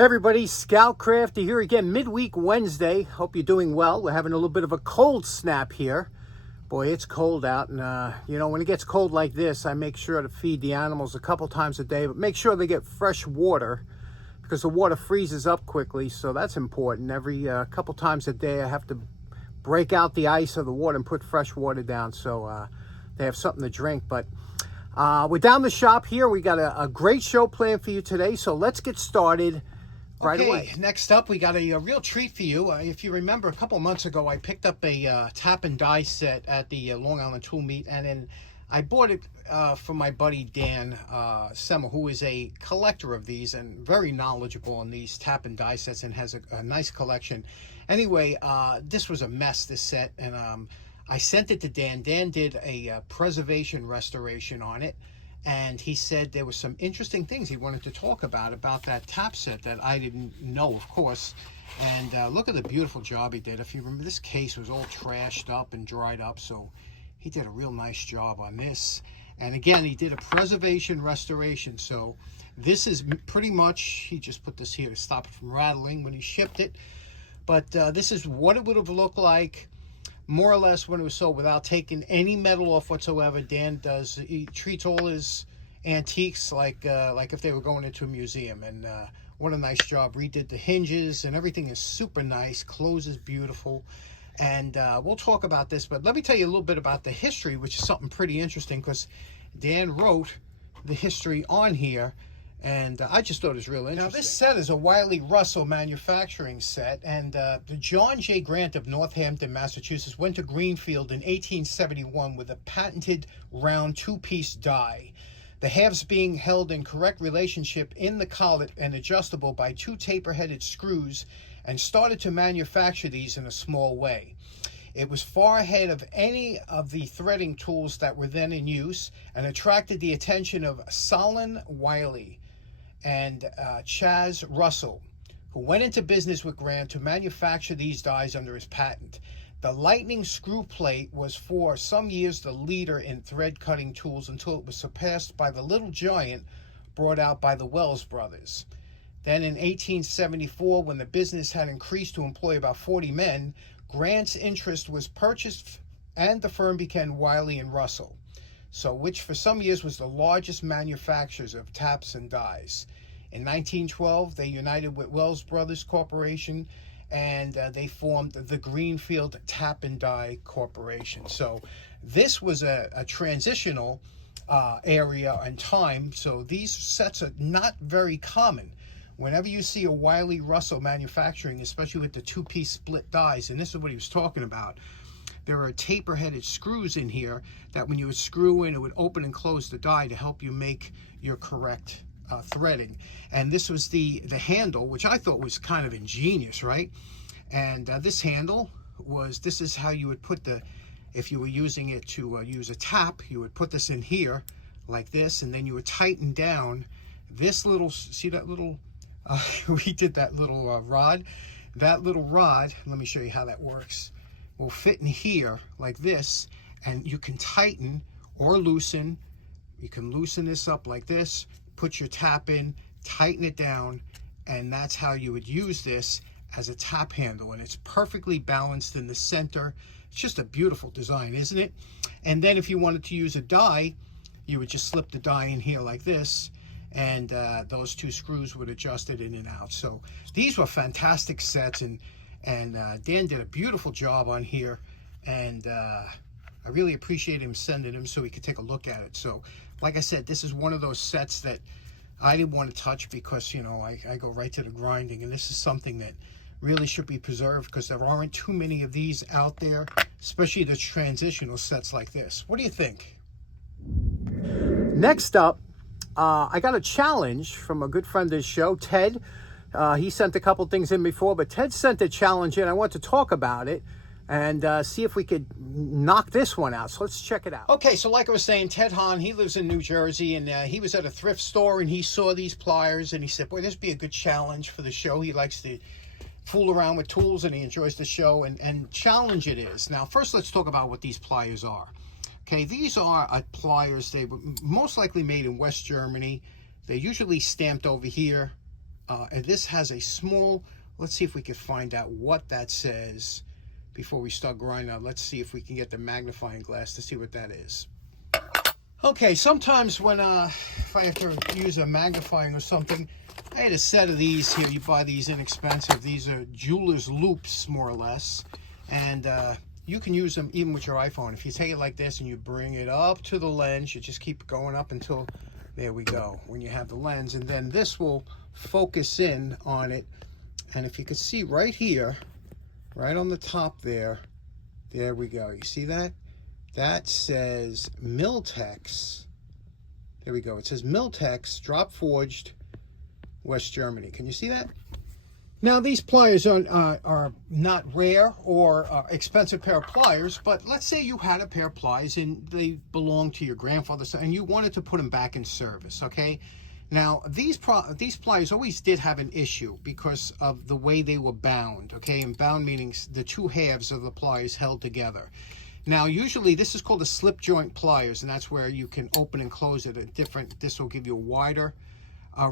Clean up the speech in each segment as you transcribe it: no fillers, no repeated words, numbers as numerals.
Hey everybody, Scout Crafty here again, midweek Wednesday. Hope you're doing well. We're having a little bit of a cold snap here. Boy, it's cold out, and when it gets cold like this, I make sure to feed the animals a couple times a day, but make sure they get fresh water because the water freezes up quickly, so that's important. Every couple times a day, I have to break out the ice of the water and put fresh water down so they have something to drink. But we're down the shop here. We got a great show planned for you today, so let's get started. Right away. Next up, we got a real treat for you. If you remember, a couple months ago, I picked up a tap and die set at the Long Island Tool Meet, and then I bought it from my buddy Dan Semmer, who is a collector of these and very knowledgeable on these tap and die sets and has a nice collection. Anyway, this was a mess, this set, and I sent it to Dan. Dan did a preservation restoration on it. And he said there were some interesting things he wanted to talk about that tap set that I didn't know, of course. And look at the beautiful job he did. If you remember, this case was all trashed up and dried up, so he did a real nice job on this. And again, he did a preservation restoration. So this is pretty much, he just put this here to stop it from rattling when he shipped it. But this is what it would have looked like, more or less, when it was sold, without taking any metal off whatsoever. Dan does, he treats all his antiques like if they were going into a museum, and what a nice job. Redid the hinges and everything is super nice. Close is beautiful, and we'll talk about this, but let me tell you a little bit about the history, which is something pretty interesting because Dan wrote the history on here. And I just thought it was real interesting. Now, this set is a Wiley Russell manufacturing set, and the John J. Grant of Northampton, Massachusetts, went to Greenfield in 1871 with a patented round two-piece die, the halves being held in correct relationship in the collet and adjustable by two taper-headed screws, and started to manufacture these in a small way. It was far ahead of any of the threading tools that were then in use and attracted the attention of Solon Wiley and Chaz Russell, who went into business with Grant to manufacture these dies under his patent. The lightning screw plate was for some years the leader in thread cutting tools until it was surpassed by the little giant brought out by the Wells brothers. Then in 1874, when the business had increased to employ about 40 men, Grant's interest was purchased and the firm became Wiley and Russell, so which for some years was the largest manufacturers of taps and dies. In 1912, they united with Wells Brothers Corporation, and they formed the Greenfield Tap and Die Corporation. So this was a transitional area and time, so these sets are not very common. Whenever you see a Wiley Russell manufacturing, especially with the two-piece split dies, and this is what he was talking about, there are taper-headed screws in here that when you would screw in, it would open and close the die to help you make your correct threading. And this was the handle, which I thought was kind of ingenious, right? And this handle was, this is how you would put if you were using it to use a tap, you would put this in here like this, and then you would tighten down this little, see that little, we did that little rod. That little rod, let me show you how that works, will fit in here like this, and you can tighten or loosen. You can loosen this up like this, put your tap in, tighten it down, and that's how you would use this as a tap handle. And it's perfectly balanced in the center. It's just a beautiful design, isn't it? And then if you wanted to use a die, you would just slip the die in here like this, and those two screws would adjust it in and out. So these were fantastic sets, and Dan did a beautiful job on here, and I really appreciate him sending them so we could take a look at it. So like I said, this is one of those sets that I didn't want to touch because, you know, I go right to the grinding, and this is something that really should be preserved because there aren't too many of these out there, especially the transitional sets like this. What do you think? Next up, I got a challenge from a good friend of the show, Ted. He sent a couple things in before, but Ted sent a challenge in. I want to talk about it and see if we could knock this one out. So let's check it out. Okay, so like I was saying, Ted Hahn, he lives in New Jersey, and he was at a thrift store, and he saw these pliers, and he said, boy, this would be a good challenge for the show. He likes to fool around with tools, and he enjoys the show, and challenge it is. Now, first, let's talk about what these pliers are. Okay, these are pliers. They were most likely made in West Germany. They're usually stamped over here And this has a small, let's see if we can find out what that says before we start grinding out. Let's see if we can get the magnifying glass to see what that is. Okay, sometimes when if I have to use a magnifying or something, I had a set of these here. You buy these inexpensive. These are jeweler's loops, more or less. And you can use them even with your iPhone. If you take it like this and you bring it up to the lens, you just keep going up until, there we go, when you have the lens. And then this will focus in on it. And if you can see right here, right on the top there, there we go. You see that? That says MILTEX. There we go. It says MILTEX, drop forged, West Germany. Can you see that? Now, these pliers are not rare or expensive pair of pliers, but let's say you had a pair of pliers and they belonged to your grandfather and you wanted to put them back in service, okay? Now, these pliers always did have an issue because of the way they were bound, okay? And bound meaning the two halves of the pliers held together. Now, usually this is called a slip joint pliers, and that's where you can open and close it at different, this will give you a wider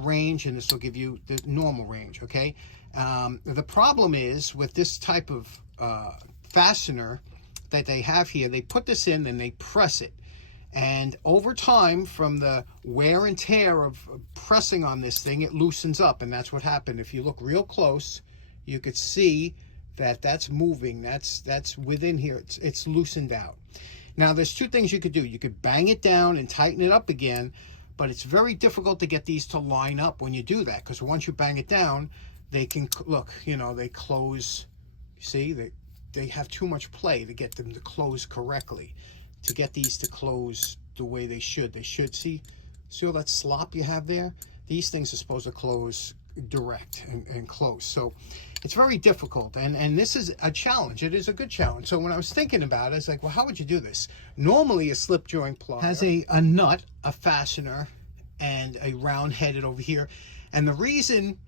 range, and this will give you the normal range, okay? The problem is with this type of fastener that they have here, they put this in and they press it. And over time, from the wear and tear of pressing on this thing, it loosens up, and that's what happened. If you look real close, you could see that that's moving. That's within here. It's loosened out. Now, there's two things you could do. You could bang it down and tighten it up again, but it's very difficult to get these to line up when you do that, because once you bang it down, they can, look, you know, they close. You see, they have too much play to get them to close correctly. To get these to close the way they should. They should, see all that slop you have there? These things are supposed to close direct and close. So it's very difficult, and this is a challenge. It is a good challenge. So when I was thinking about it, I was like, well, how would you do this? Normally a slip joint plier has a nut, a fastener, and a round headed over here. And the reason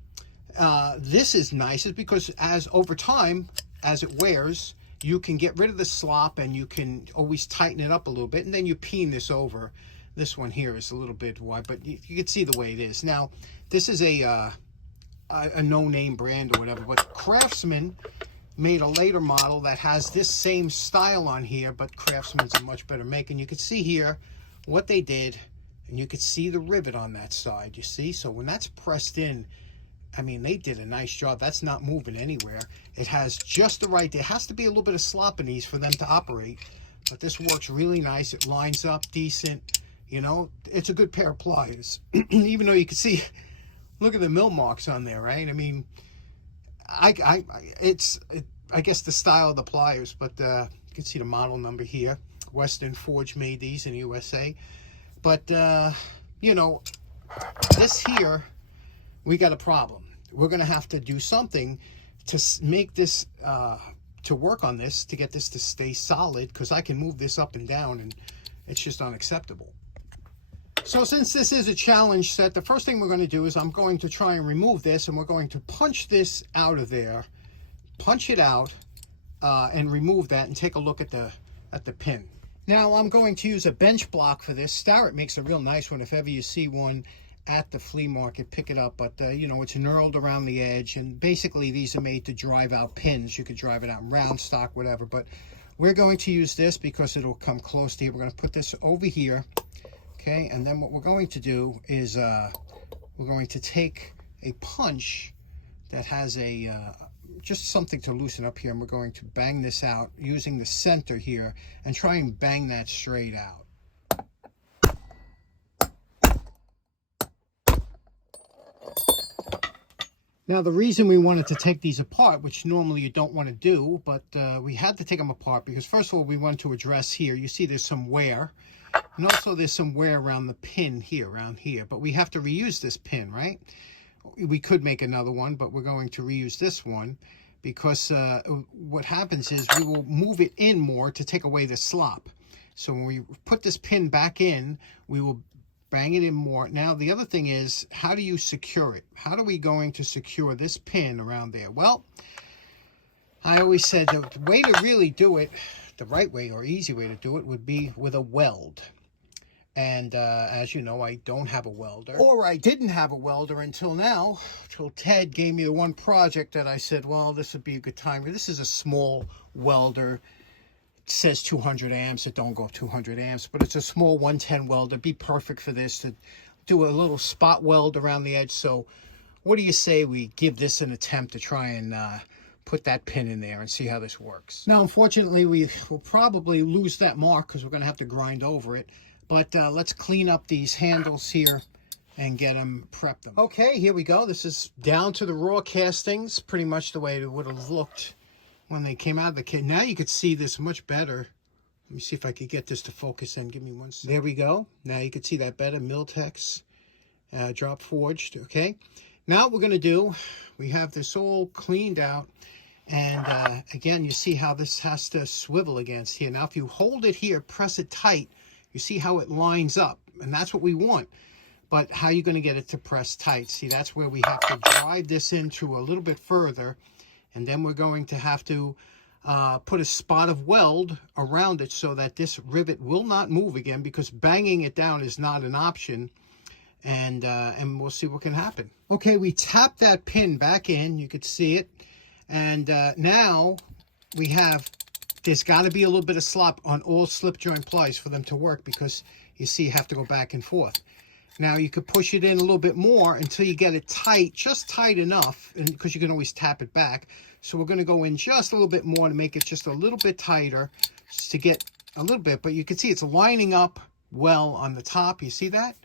this is nice is because over time, as it wears, you can get rid of the slop and you can always tighten it up a little bit, and then you peen this over. This one here is a little bit wide, but you can see the way it is. Now, this is a no-name brand or whatever, but Craftsman made a later model that has this same style on here, but Craftsman's a much better make. And you can see here what they did, and you can see the rivet on that side, you see? So when that's pressed in, I mean, they did a nice job. That's not moving anywhere. It has just the right, there has to be a little bit of slop in these for them to operate, but this works really nice. It lines up decent. You know, it's a good pair of pliers. Even though you can see, look at the mill marks on there, right? I mean, I guess the style of the pliers, but you can see the model number here. Western Forge made these in the USA. But, you know, this here, we got a problem. We're going to have to do something to make this, to work on this, to get this to stay solid, because I can move this up and down, and it's just unacceptable. So since this is a challenge set, the first thing we're going to do is I'm going to try and remove this, and we're going to punch this out of there, punch it out, and remove that, and take a look at the pin. Now I'm going to use a bench block for this. Starrett makes a real nice one. If ever you see one at the flea market, pick it up. But you know, it's knurled around the edge, and basically these are made to drive out pins. You could drive it out in round stock, whatever, but we're going to use this because it'll come close to here. We're going to put this over here, okay? And then what we're going to do is we're going to take a punch that has a just something to loosen up here, and we're going to bang this out using the center here and try and bang that straight out. Now, the reason we wanted to take these apart, which normally you don't want to do, but we had to take them apart because, first of all, we wanted to address here. You see there's some wear, and also there's some wear around the pin here, around here. But we have to reuse this pin, right? We could make another one, but we're going to reuse this one because what happens is we will move it in more to take away the slop. So when we put this pin back in, we will bang it in more. Now, the other thing is, how do you secure it? How are we going to secure this pin around there? Well, I always said the way to really do it, the right way or easy way to do it would be with a weld. And as you know, I don't have a welder, or I didn't have a welder until now, until Ted gave me one project that I said, well, this would be a good time. This is a small welder. It says 200 amps. It don't go 200 amps, but it's a small 110 welder. It'd be perfect for this, to do a little spot weld around the edge. So what do you say we give this an attempt to try and put that pin in there and see how this works? Now, unfortunately, we will probably lose that mark because we're going to have to grind over it. But let's clean up these handles here and get them, prep them. Okay, here we go. This is down to the raw castings, pretty much the way it would have looked when they came out of the kit. Now you could see this much better. Let me see if I could get this to focus in. Give me 1 second. There we go. Now you can see that better. MILTEX drop forged. Okay. Now what we're going to do, we have this all cleaned out. And again, you see how this has to swivel against here. Now if you hold it here, press it tight, you see how it lines up, and that's what we want. But how are you going to get it to press tight? See, that's where we have to drive this into a little bit further, and then we're going to have to put a spot of weld around it so that this rivet will not move again, because banging it down is not an option. And we'll see what can happen. Okay, we tap that pin back in. You could see it. And now we have, there's got to be a little bit of slop on all slip joint pliers for them to work, because you see you have to go back and forth. Now you could push it in a little bit more until you get it tight, just tight enough, and because you can always tap it back. So we're going to go in just a little bit more to make it just a little bit tighter, just to get a little bit. But you can see it's lining up well on the top. You see that?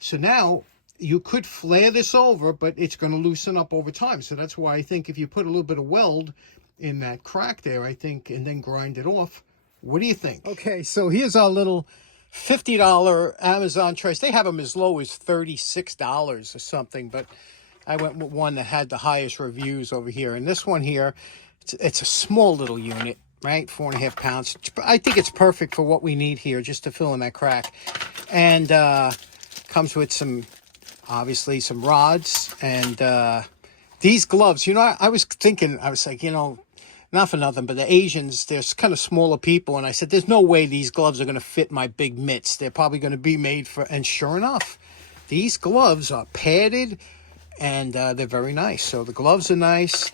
So now you could flare this over, but it's going to loosen up over time. So that's why I think if you put a little bit of weld in that crack there, I think, and then grind it off. What do you think? Okay, so here's our little $50 Amazon trace. They have them as low as $36 or something, but I went with one that had the highest reviews over here. And this one here, it's a small little unit, right? 4.5 pounds. I think it's perfect for what we need here, just to fill in that crack. And comes with some, obviously, some rods. And these gloves, you know, I was thinking, I was like, you know, not for nothing, but the Asians, they're kind of smaller people. And I said, there's no way these gloves are going to fit my big mitts. They're probably going to be made for, and sure enough, these gloves are padded and they're very nice. So the gloves are nice,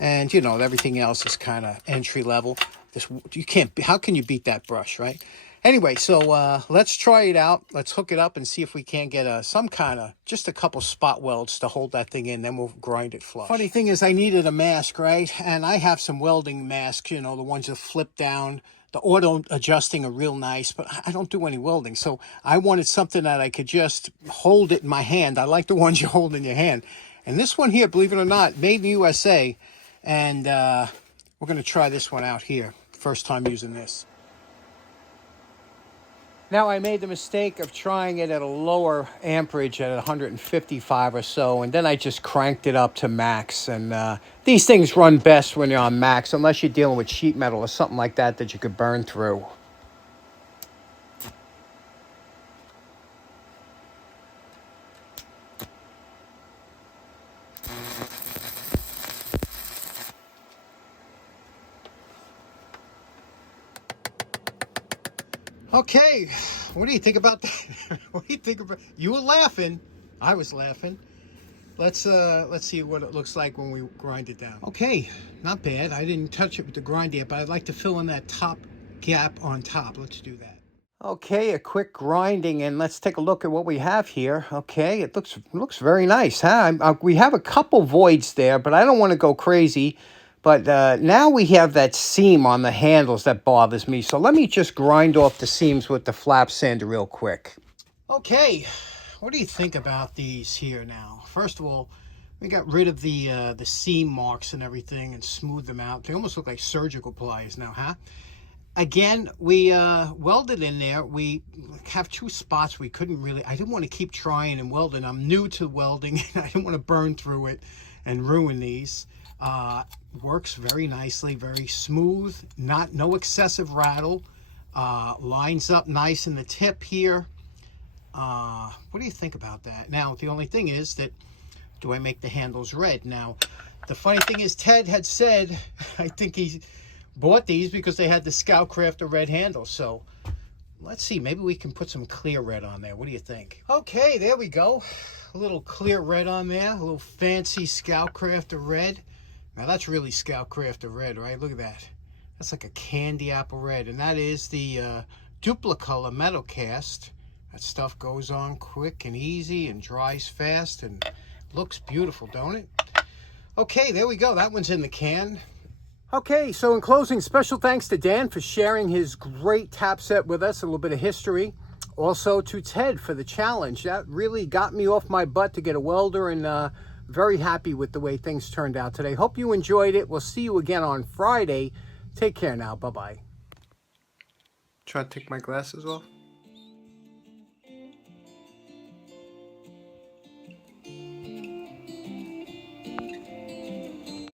and, you know, everything else is kind of entry level. This, you can't, how can you beat that brush, right? Anyway, so let's try it out. Let's hook it up and see if we can't get some kind of, just a couple spot welds to hold that thing in. Then we'll grind it flush. Funny thing is, I needed a mask, right? And I have some welding masks, you know, the ones that flip down. The auto adjusting are real nice, but I don't do any welding. So I wanted something that I could just hold it in my hand. I like the ones you hold in your hand. And this one here, believe it or not, made in the USA. And we're going to try this one out here. First time using this. Now, I made the mistake of trying it at a lower amperage at 155 or so, and then I just cranked it up to max. And these things run best when you're on max, unless you're dealing with sheet metal or something like that that you could burn through. Okay, what do you think about that? What do you think about? You were laughing. I was laughing. Let's see what it looks like when we grind it down. Okay, not bad. I didn't touch it with the grind yet, but I'd like to fill in that top gap on top. Let's do that. Okay, a quick grinding, and let's take a look at what we have here. Okay, it looks very nice, huh? We have a couple voids there, but I don't want to go crazy. But now we have that seam on the handles that bothers me. So let me just grind off the seams with the flap sander real quick. Okay, what do you think about these here now? First of all, we got rid of the seam marks and everything and smoothed them out. They almost look like surgical pliers now, huh? Again, we welded in there. We have two spots we couldn't really, I didn't want to keep trying and welding. I'm new to welding and I didn't want to burn through it and ruin these. Works very nicely, very smooth, no excessive rattle, lines up nice in the tip here. What do you think about that? Now, the only thing is that, do I make the handles red? Now, the funny thing is, Ted had said, I think he bought these because they had the Scout Crafter red handles. So Let's see, maybe we can put some clear red on there. What do you think? Okay, there we go. A little clear red on there, a little fancy Scout Crafter red. Now that's really Scout Crafter red, right? Look at that. That's like a candy apple red, and that is the Duplicolor metal cast. That stuff goes on quick and easy and dries fast and looks beautiful, don't it? Okay, there we go. That one's in the can. Okay, so in closing, special thanks to Dan for sharing his great tap set with us, a little bit of history. Also to Ted for the challenge. That really got me off my butt to get a welder, and very happy with the way things turned out today. Hope you enjoyed it. We'll see you again on Friday. Take care now. Bye-bye. Try to take my glasses off.